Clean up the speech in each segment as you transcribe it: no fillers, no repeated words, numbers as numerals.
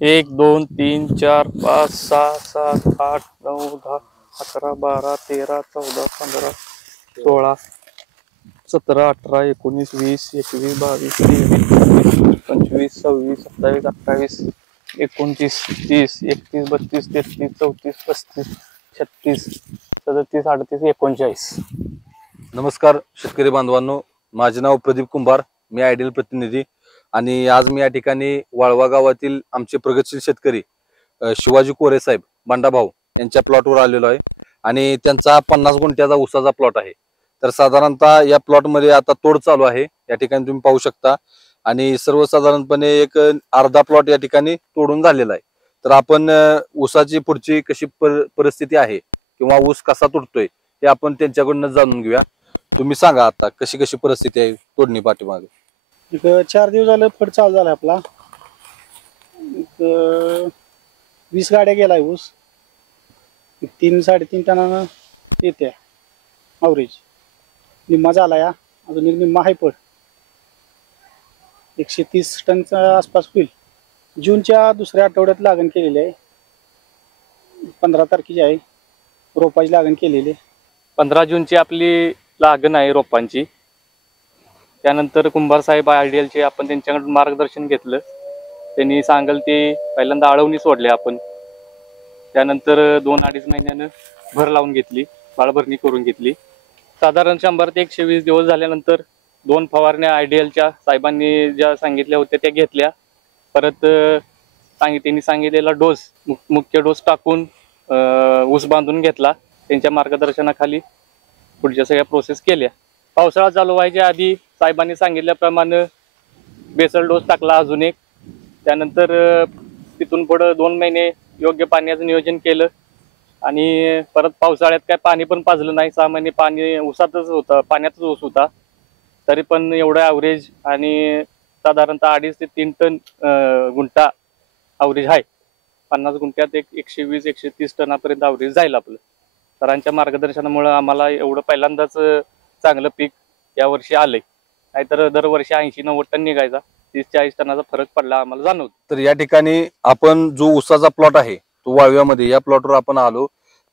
1 2 3 4 5 6 7 8 9 10 11 12 13 14 15 16 17 18 19 20 21 22 23 25 26 27 28 29 30 31 32 33 34 35 36 37 38 39. नमस्कार शेतकरी बांधवांनो, माझे नाव प्रदीप कुंभार, मी आयडियल प्रतिनिधी आणि आज मी या ठिकाणी वाळवा गावातील आमचे प्रगतशील शेतकरी शिवाजी कोरे साहेब बांडाभाऊ यांच्या प्लॉटवर आलेलो आहे आणि त्यांचा 50 गुंठ्याचा ऊसाचा प्लॉट आहे. तर साधारणतः या प्लॉटमध्ये आता तोड चालू आहे, या ठिकाणी तुम्ही पाहू शकता आणि सर्वसाधारणपणे एक अर्धा प्लॉट या ठिकाणी तोडून झालेला आहे. तर आपण ऊसाची पुढची कशी परिस्थिती आहे किंवा ऊस कसा तुटतोय हे आपण त्यांच्याकडून जाणून घेऊया. तुम्ही सांगा आता कशी कशी परिस्थिती आहे तोडणी पाठीमागे. एक 4 दिवस झालं फड चालू झाला आपला. एक 20 गाड्या गेलाय ऊस. 3-3.5 टनानं येते ॲव्हरेज. निम्मा झाला या, अजून एक निम्मा आहे पड. 130 टनच्या आसपास होईल. जूनच्या दुसऱ्या आठवड्यात लागण केलेली आहे. 15 तारखेची आहे रोपाची लागण केलेली. 15 जूनची आपली लागण आहे रोपांची. त्यानंतर कुंभार साहेब आयडियलचे आपण त्यांच्याकडून मार्गदर्शन घेतलं. त्यांनी सांगल ते पहिल्यांदा आळवणी सोडले आपण. त्यानंतर 2-2.5 महिन्यानं भर लावून घेतली, बाळभरणी करून घेतली. साधारण 100 ते 120 दिवस झाल्यानंतर 2 फवारण्या आयडियलच्या साहेबांनी ज्या सांगितल्या होत्या त्या घेतल्या. परत त्यांनी सांगितलेला डोस, मुख्य डोस टाकून ऊस बांधून घेतला. त्यांच्या मार्गदर्शनाखाली पुढच्या सगळ्या प्रोसेस केल्या. पावसाळा चालू व्हायच्या आधी साहेबांनी सांगितल्याप्रमाणे बेसल डोस टाकला अजून एक. त्यानंतर तिथून पुढं 2 महिने योग्य पाण्याचं नियोजन केलं आणि परत पावसाळ्यात काय पाणी पण पाजलं नाही. 6 महिने पाणी ऊसातच होतं, पाण्यातच ऊस होता. तरी पण एवढं ॲव्हरेज आणि साधारणतः 2.5 ते 3 टन गुंठा ॲव्हरेज आहे. 50 गुंठ्यात एक 120-130 टनापर्यंत ॲव्हरेज जाईल आपलं. सरांच्या मार्गदर्शनामुळे आम्हाला एवढं पहिल्यांदाच चांगलं पीक यावर्षी आलंय. नाहीतर दरवर्षी 80-90 टन निघायचा. 30-40 टनाचा फरक पडला आम्हाला जाणवतो. तर या ठिकाणी आपण जो ऊसाचा प्लॉट आहे तो वाळव्यामध्ये या प्लॉटवर आपण आलो.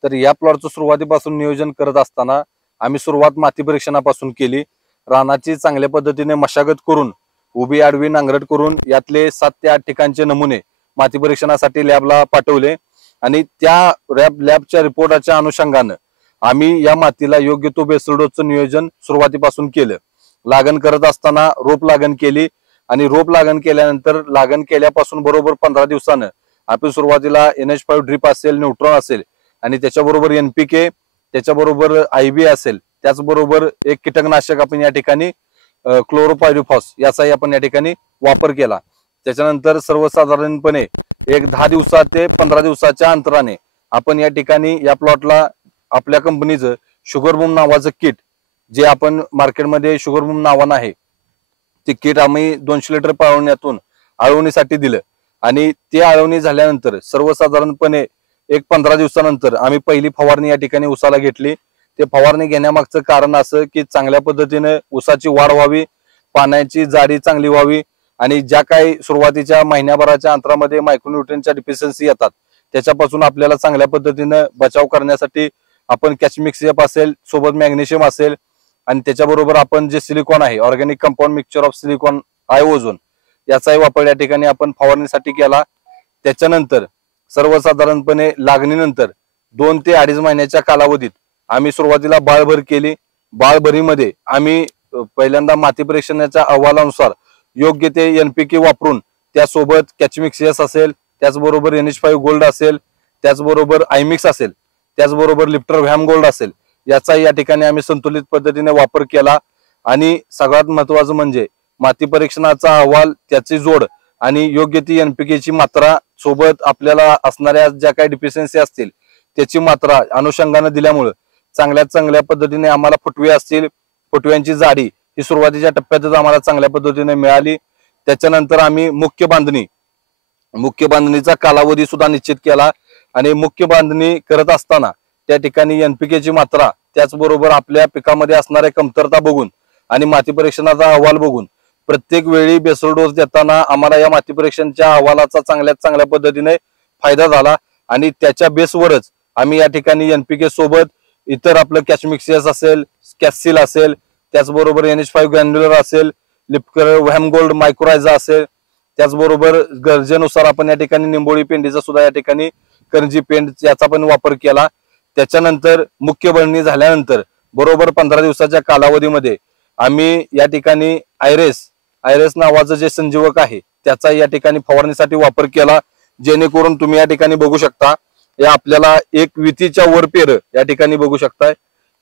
तर या प्लॉटचं सुरुवातीपासून नियोजन करत असताना आम्ही सुरुवात माती परीक्षणापासून केली. रानाची चांगल्या पद्धतीने मशागत करून उभी आडवी नांगरट करून यातले 7 ते 8 ठिकाणचे नमुने माती परीक्षणासाठी लॅबला पाठवले आणि त्या लॅबच्या रिपोर्टाच्या अनुषंगानं आम्ही या मातीला योग्य तो बेसल डोसचं नियोजन सुरुवातीपासून केलं. लागण करत असताना रोप लागण केली आणि रोप लागण केल्यानंतर लागण केल्यापासून बरोबर 15 दिवसानं आपण सुरुवातीला NH5 ड्रिप असेल, न्यूट्रॉन असेल आणि त्याच्याबरोबर NPK, त्याच्याबरोबर IB असेल, त्याचबरोबर एक कीटकनाशक आपण या ठिकाणी क्लोरोपायरिफॉस याचाही आपण या ठिकाणी वापर केला. त्याच्यानंतर सर्वसाधारणपणे एक 10 दिवसा ते 15 दिवसाच्या अंतराने आपण या ठिकाणी या प्लॉटला आपल्या कंपनीचं शुगरबूम नावाचं किट, जे आपण मार्केटमध्ये शुगरबूम नावानं आहे, ते किट आम्ही 200 लिटर पाळवण्यातून आळवणीसाठी दिलं आणि ते आळवणी झाल्यानंतर सर्वसाधारणपणे एक 15 दिवसानंतर आम्ही पहिली फवारणी या ठिकाणी ऊसाला घेतली. ते फवारणी घेण्यामागचं कारण असं की चांगल्या पद्धतीने ऊसाची वाढ व्हावी, पाण्याची जाडी चांगली व्हावी आणि ज्या काही सुरुवातीच्या महिन्याभराच्या अंतरामध्ये मायक्रोन्यूट्रियनच्या डिफिशियन्सी येतात त्याच्यापासून आपल्याला चांगल्या पद्धतीने बचाव करण्यासाठी आपण कॅचमिक्स एफ असेल, सोबत मॅग्नेशियम असेल आणि त्याच्याबरोबर आपण जे सिलिकॉन आहे, organic compound mixture of silicon आयोझोन, याचाही वापर या ठिकाणी आपण फवारणीसाठी केला. त्याच्यानंतर सर्वसाधारणपणे लागणीनंतर 2 ते 2.5 महिन्याच्या कालावधीत आम्ही सुरुवातीला बाळभर केली. बाळभरीमध्ये आम्ही पहिल्यांदा माती परीक्षणाच्या अहवालानुसार योग्य ते NPK वापरून त्यासोबत कॅचमिक्स एस असेल, त्याचबरोबर NH5 गोल्ड असेल, त्याचबरोबर आयमिक्स असेल, त्याचबरोबर लिप्टर व्हॅम गोल्ड असेल, याचाही या ठिकाणी आम्ही संतुलित पद्धतीने वापर केला. आणि सगळ्यात महत्वाचं म्हणजे माती परीक्षणाचा अहवाल, त्याची जोड आणि योग्य ती NPK ची मात्रा सोबत आपल्याला असणाऱ्या ज्या काही डिफिशियन्सी असतील त्याची मात्रा अनुषंगाने दिल्यामुळे चांगल्या चांगल्या पद्धतीने आम्हाला फुटवे असतील, फुटव्यांची जाडी ही सुरुवातीच्या टप्प्यातच आम्हाला चांगल्या पद्धतीने मिळाली. त्याच्यानंतर आम्ही मुख्य बांधणीचा कालावधी सुद्धा निश्चित केला आणि मुख्य बांधणी करत असताना त्या ठिकाणी NPK ची मात्रा, त्याचबरोबर आपल्या पिकामध्ये असणाऱ्या कमतरता बघून आणि माती परीक्षणाचा अहवाल बघून प्रत्येक वेळी बेसल डोस देताना आम्हाला या माती परीक्षणच्या अहवालाचा चांगल्यात चांगल्या पद्धतीने फायदा झाला आणि त्याच्या बेसवरच आम्ही या ठिकाणी NPK सोबत इतर आपलं कॅचमिक्सियस असेल, कॅसिल असेल, त्याचबरोबर NH5 ग्रॅन्युलर असेल, लिपकर व्हॅम गोल्ड मायक्रोरायझा असेल, त्याचबरोबर गरजेनुसार आपण या ठिकाणी निंबोळी पेंडीचा सुद्धा या ठिकाणी करंजी पेंड याचा पण वापर केला. त्याच्यानंतर मुख्य बळणी झाल्यानंतर बरोबर 15 दिवसाच्या कालावधीमध्ये आम्ही या ठिकाणी आयरेस नावाचं जे संजीवक आहे त्याचा या ठिकाणी फवारणीसाठी वापर केला. जेणेकरून तुम्ही या ठिकाणी बघू शकता या आपल्याला एक वितीच्या वर पेर या ठिकाणी बघू शकताय.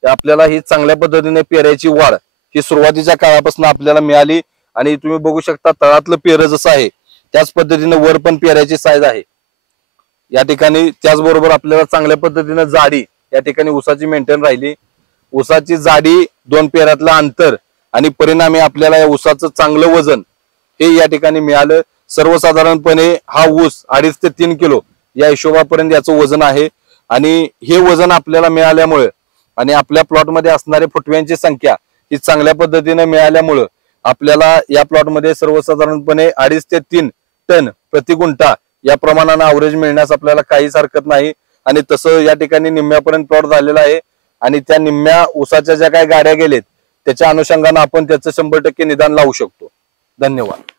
आपल्याला ही चांगल्या पद्धतीने पेरायची वाढ ही सुरुवातीच्या काळापासून आपल्याला मिळाली आणि तुम्ही बघू शकता तळातलं पेर जसं आहे त्याच पद्धतीने वर पण पेरायची साईज आहे या ठिकाणी. त्याचबरोबर आपल्याला चांगल्या पद्धतीने जाडी या ठिकाणी ऊसाची मेंटेन राहिली. ऊसाची जाडी, 2 पेरातलं अंतर आणि परिणामी आपल्याला या ऊसाचं चांगलं वजन हे या ठिकाणी मिळालं. सर्वसाधारणपणे हा ऊस 2.5 ते 3 किलो या हिशोबापर्यंत याचं वजन आहे आणि हे वजन आपल्याला मिळाल्यामुळे आणि आपल्या प्लॉटमध्ये असणारे फुटव्यांची संख्या ही चांगल्या पद्धतीने मिळाल्यामुळे आपल्याला या प्लॉटमध्ये सर्वसाधारणपणे 2.5 ते 3 टन प्रति गुंठा या प्रमाणाने अवरेज मिळण्यास आपल्याला काहीच हरकत नाही. आणि तसं या ठिकाणी निम्म्यापर्यंत प्लॉट झालेला आहे आणि त्या निम्म्या ऊसाच्या ज्या काही गाड्या गेलेत त्याच्या अनुषंगाने आपण त्याचं 100% निदान लावू शकतो. धन्यवाद.